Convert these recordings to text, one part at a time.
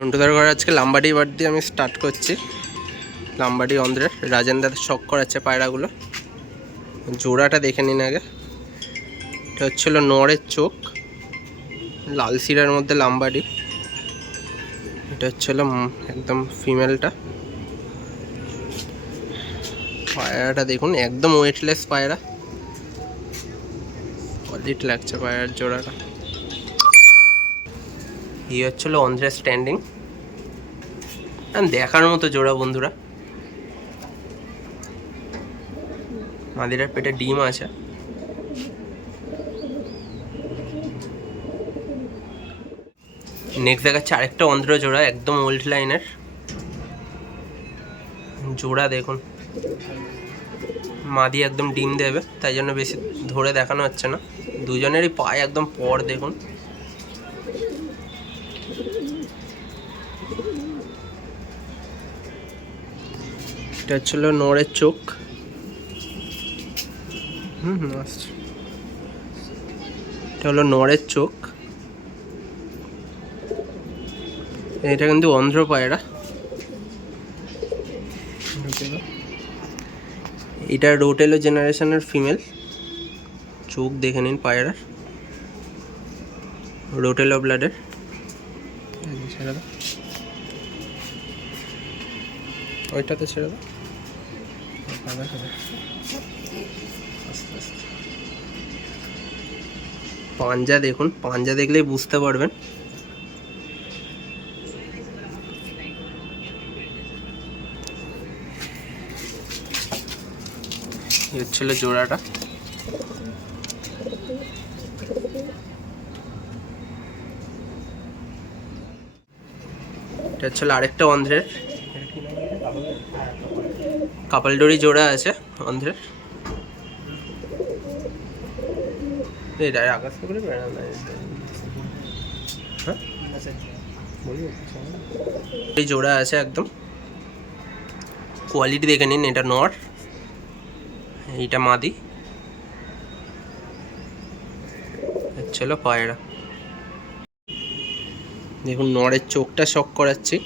মন্টুদার ঘরে আজকে লাম্বাডি বার দিয়ে আমি স্টার্ট করছি। লাম্বাডি অন্ধ্রের রাজেন্দ্র শখ করাচ্ছে পায়রাগুলো। জোড়াটা দেখে নিন আগে। এটা হচ্ছিল নড়ের চোখ, লাল সিরার মধ্যে লাম্বাডি। এটা হচ্ছিল একদম ফিমেলটা। পায়রাটা দেখুন, একদম ওয়েটলেস পায়রা, সলিড লাগছে পায়রার জোড়াটা। এই হচ্ছিল অন্ধ্রের স্ট্যান্ডিং, দেখার মতো জোড়া বন্ধুরা। মাদিরার পেটে ডিম আছে। নেক্সট দেখাচ্ছে আরেকটা অন্ধ্র জোড়া, একদম ওল্ড লাইনের জোড়া। দেখুন মাদি একদম ডিম দেবে, তাই জন্য বেশি ধরে দেখানো হচ্ছে না। দুজনেরই পায়ে একদম পর দেখুন। এটা হচ্ছিল নড়ের চোখ। আসছে। এটা হলো নড়ের চোখ। এটা কিন্তু অন্ধ্র পায়রা। এটা রোটেলো জেনারেশনের ফিমেল। চোখ দেখে নিন পায়রার, রোটেলো ব্লাডের। ছেড়ে দাও, ওইটাতে ছেড়ে দাও। পাঞ্জা দেখুন, পাঞ্জা দেখলেই বুঝতে পারবেন। এই হচ্ছিল জোড়াটা। এটা হচ্ছিল আরেকটা অন্ধ্রের কাপালডোরি জোড়া আছে অন্ধ্রের। এটা আকাশ করে এই জোড়া আছে একদম। কোয়ালিটি দেখে নিন, এটা নর, এইটা মাদি। ছিল পায়রা। দেখুন নরের চোখটা শখ করাচ্ছি।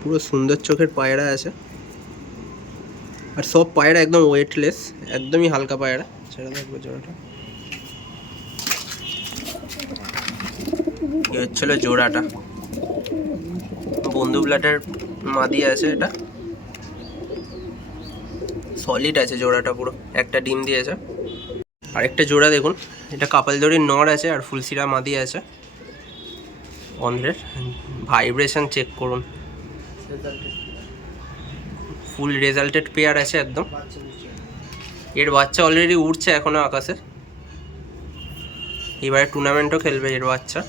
পুরো সুন্দর চোখের পায়রা আছে, আর সব পায়রা একদম ওয়েটলেস, একদমই হালকা পায়রা। ছেড়ে দেখবো জোড়াটা। এই হচ্ছিল জোড়াটা, বন্ধু ব্লাডের মাদি আছে। এটা সলিড আছে জোড়াটা, পুরো একটা ডিম দিয়েছে। আরেকটা জোড়া দেখুন, এটা কাপালদড়ির নর আছে আর ফুলসিরা মাদি আছে অন্ধ্রের। ভাইব্রেশন চেক করুন, ফুল রেজাল্টেড পেয়ার আছে একদম। এর বাচ্চা অলরেডি উড়ছে এখনো আকাশে। এবারে টুর্নামেন্টও খেলবে এর বাচ্চা।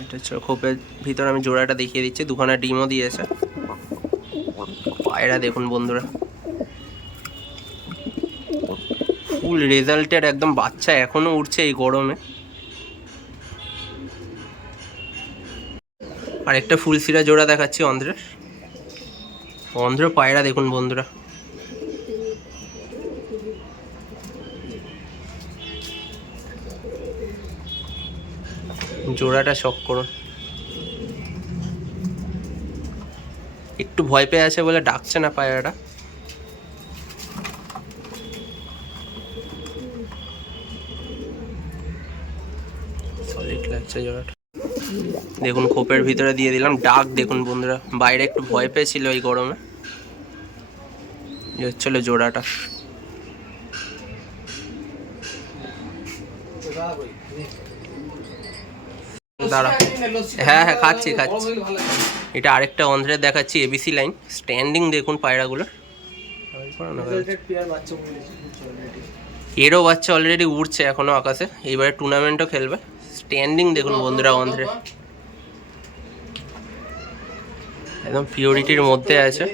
এটা হচ্ছে খোপের ভিতর, আমি জোড়াটা দেখিয়ে দিচ্ছি। দুখানা ডিমও দিয়েছে। পায়রা দেখুন বন্ধুরা, ফুল রেজাল্টেড একদম, বাচ্চা এখনো উঠছে এই গরমে। আর একটা ফুলসিরা জোড়া দেখাচ্ছি অন্ধ্রের। অন্ধ্র পায়রা দেখুন বন্ধুরা, জোড়াটা শখ করুন। একটু ভয় পেয়ে আছে বলে ডাকছে না পায়রাটা। সলিড লাগছে জোড়াটা। দেখুন খোপের ভিতরে দিয়ে দিলাম। ডাক দেখুন বন্ধুরা, বাইরে একটু ভয় পেয়েছিল এই গরমে। এই হচ্ছিল জোড়াটা। দাঁড়া, হ্যাঁ হ্যাঁ খাচ্ছি। এটা আরেকটা অন্ধ্রের দেখাচ্ছি, এবিসি লাইন। স্ট্যান্ডিং দেখুন পায়রাগুলোর। এরও বাচ্চা অলরেডি উড়ছে এখনো আকাশে, এইবারে টুর্নামেন্টও খেলবে। স্ট্যান্ডিং দেখুন বন্ধুরা অন্ধ্রে, একদম পিওরিটির মধ্যে আছে।